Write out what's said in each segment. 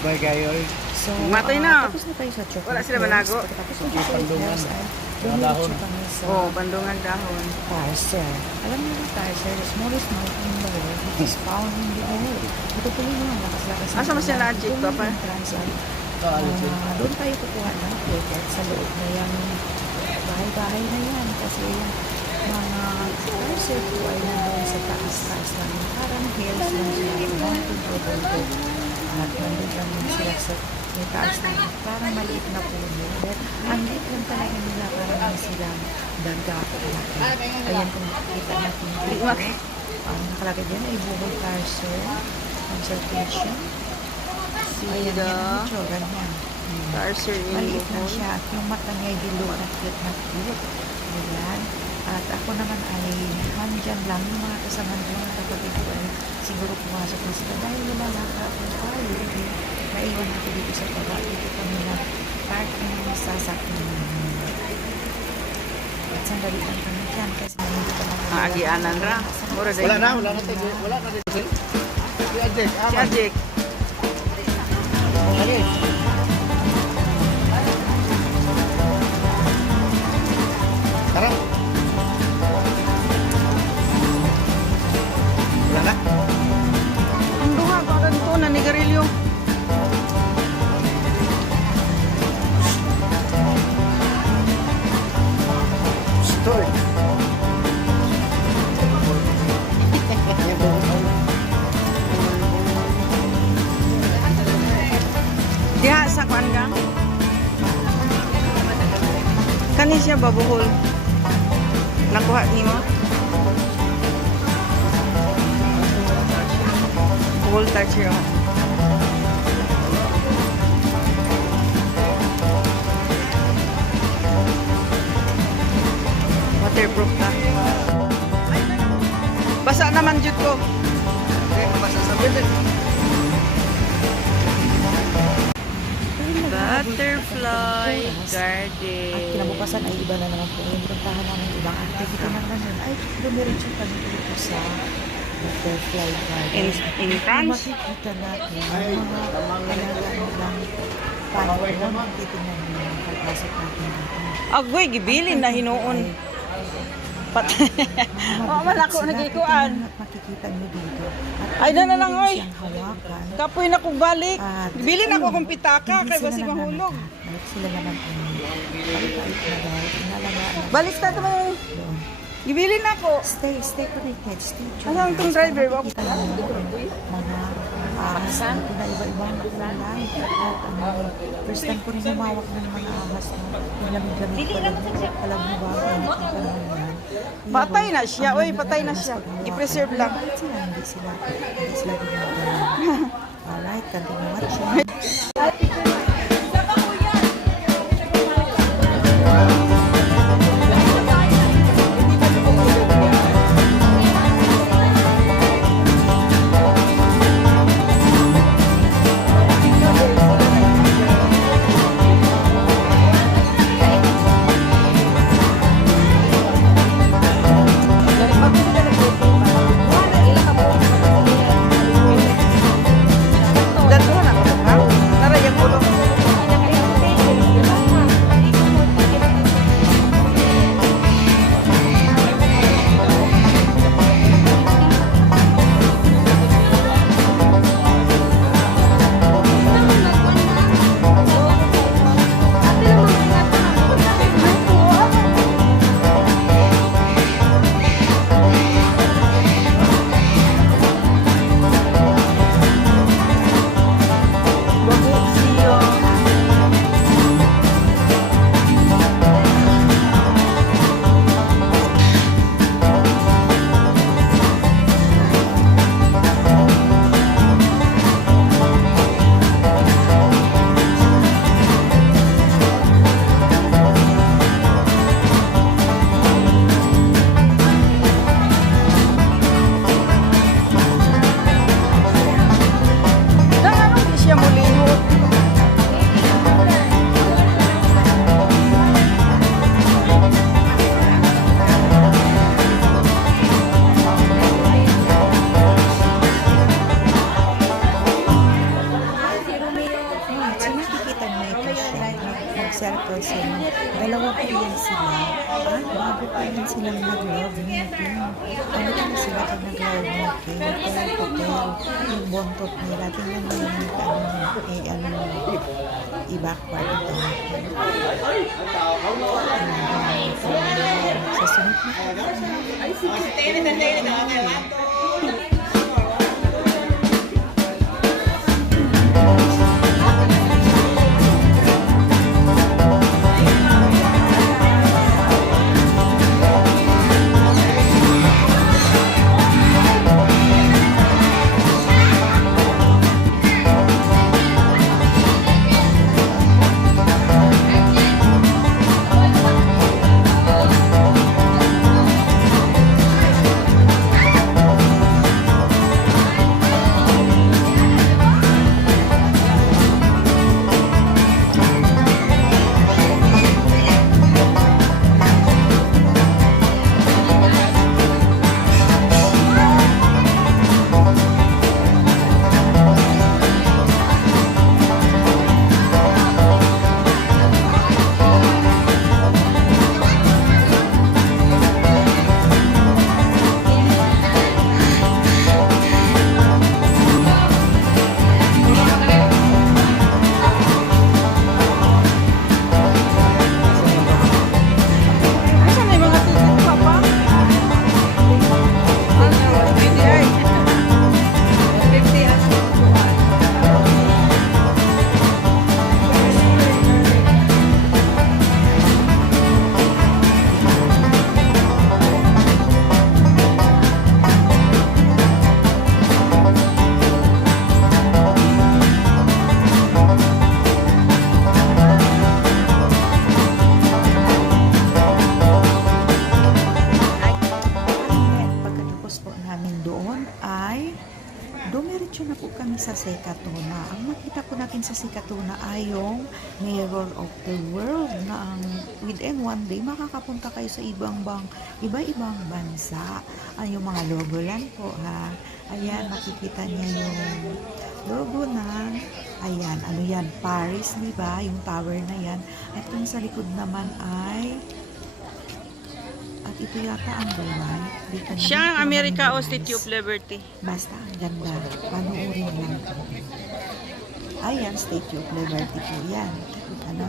Bay kayo. So, Matay na. tapos na tayo sa chocolate. Wala sila manago. Tapos na Okay, pandungan. dumiretso kami sa Oh, bandungan dahon. Tarser. Alam niyo ba Tarser, the smallest mountain in the world, which is found in the world. Ito po yung mga lakas-lakas. Asa mo siya logic, Papa? Doon tayo kukuha ng ticket sa loob na yung bahay-bahay na yan. Kasi yung mga Tarser po ay nandun sa taas-taas lang. Parang hills lang siya. Mountain po doon. At nandun lang sila sa may taas na parang maliit na puno. But ang liit lang talaga nila parang silang daga ko laki. Ayan kung makikita natin dito. Nakalagay dyan ay Buhol Tarser Conservation. Ayan yan ang itsura niya. Tarser in Maliit lang Bohol. siya at yung mata niya ay bilog at cute na cute. Ayan. At ako naman ay handyan lang yung mga kasama ng mga kapatid ko ay siguro pumasok na sila dahil wala nakakapon tayo. Naiwan ako dito sa baba. Dito kami na park ng sasakyan namin. At sandali lang kami dyan kasi nandito ka naman. Aagianan ra. Mura Wala dahil. na, wala na tayo. Wala na dito. Si Ajek, Si Ajik. Okay. Tara. Wala na. Ang duha ko agad ito na nigarilyo. Story. Diha sa kuan ka? Kani siya babuhol. Nakuha ni mo? Buhol Tarser. Waterproof ka. Basa naman jud ko. Basta sabihin. Butterfly At Garden. kinabukasan ay iba na naman po yung puntahan namin ibang activity naman nun ay dumiretso kami dito sa Butterfly Garden. In France? Makikita natin yung mga kalalang paano titingnan mo yung pagpasok natin dito. Agoy, gibilin na hinuon. Pat. Oh, man ako nagikuan. Makikita nyo dito. Ay, na lang, oy. Siyang hawakan. Kapoy na kong balik. At Gibilin ako akong pitaka hindi kay sila basi mahulog. nananakit. At sila naman ang pagkait na dahil inalagaan Balik ta naman. doon. Gibilin ako. Stay connected, stay tuned. Asan tong driver? Makikita nyo mga ahas dito na iba-ibang kulay. At first time ko rin humawak ng mga ahas na yung lamig-lamig pa lang. Alam mo ba, ang panahon yan. Patay na siya, oy, patay na siya. I-preserve lang. Hindi sila ginagawa. Alright, continue watching. Dad mo na. Tara yung ulo. nag-circle sila. Dalawa pa yan sila. At bago pa yan silang nag-love meeting. Ano pa na sila pag nag-love meeting? Hotel. Yung bontot nila. Tingnan mo yung i-backward ito. Sa sunod na asan na yung mga ticket pa pa? Pagkatapos po namin doon ay dumiretso na po kami sa Secatuna. Ang nakita po natin sa Secatuna ay yung Mirror of the World na ang within one day makakapunta kayo sa iba-ibang bansa. Ay, yung mga logo lang po ha. Ayan, makikita niya yung logo ng ayan, ano yan, Paris, di ba? Yung tower na yan. At yung sa likod naman ay at ito yata ang Dubai. Dito Siya ang naman America o Dubai. Statue of Liberty. Basta ang ganda. Panuorin lang. Ayan, Statue of Liberty po yan. Ano?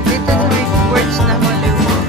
Dito sa may words na Hollywood.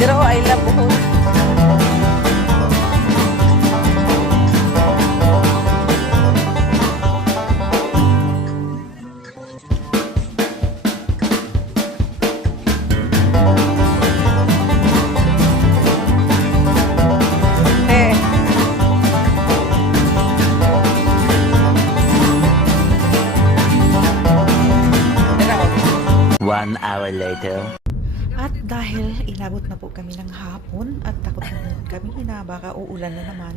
Pero I love buhos. Eh. One hour later. At dahil inabot na po kami ng hapon at takot na din kami na baka uulan na naman,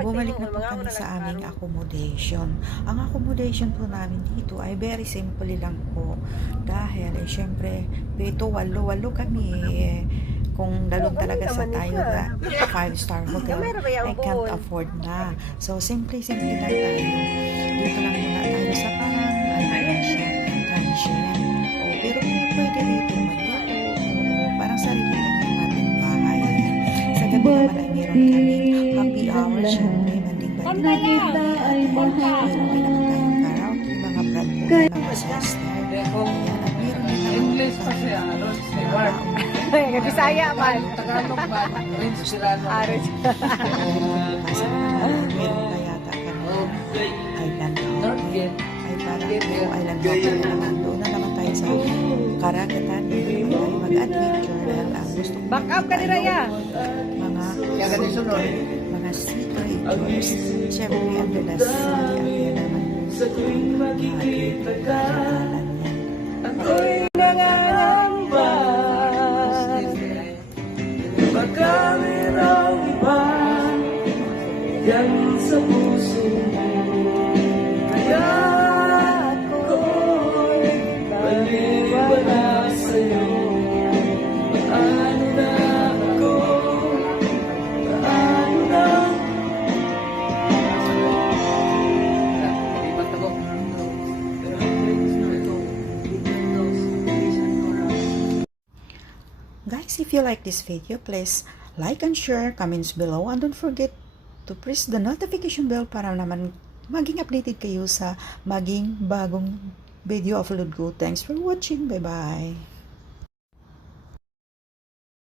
bumalik na po kami sa aming accommodation. Ang accommodation po namin dito ay very simple lang po. Dahil syempre, pito, walo kami kung dalon talaga sa tayo na 5-star hotel, I can't afford na. So, simple lang tayo. Dito lang muna tayo sa parang, transient. Pero pwede dito magluto. Parang sarili lang yung ating bahay. Sa gabi naman ay meron kami happy hour, syempre, banding-banding kami. Meron din naman tayong karaoke, mga brand po, mga sister. Ayan, at meron din naman English pa siya. Bisaya man. Tagalog man. Rin sila. Aris. Kasi meron pa yata kami island hopping. Ay parang island hopping na naman. Doon na naman tayo sa karagatan. Doon tayo mag-adventure. Dahil ang gusto ko Back up ka ni Raya. Kaya ganito sunod. mga sea creatures. Siyempre, ang the sea. Ang yan naman yung karagalan yan. Ako'y nangangamba. Baka merong iba yan sa puso mo. Kaya ako'y baliwala sa'yo. Paano na ako? Paano na? Guys, if you like this video, please like and share, comments below, and don't forget to press the notification bell para naman maging updated kayo sa maging bagong video upload ko. Thanks for watching. Bye-bye.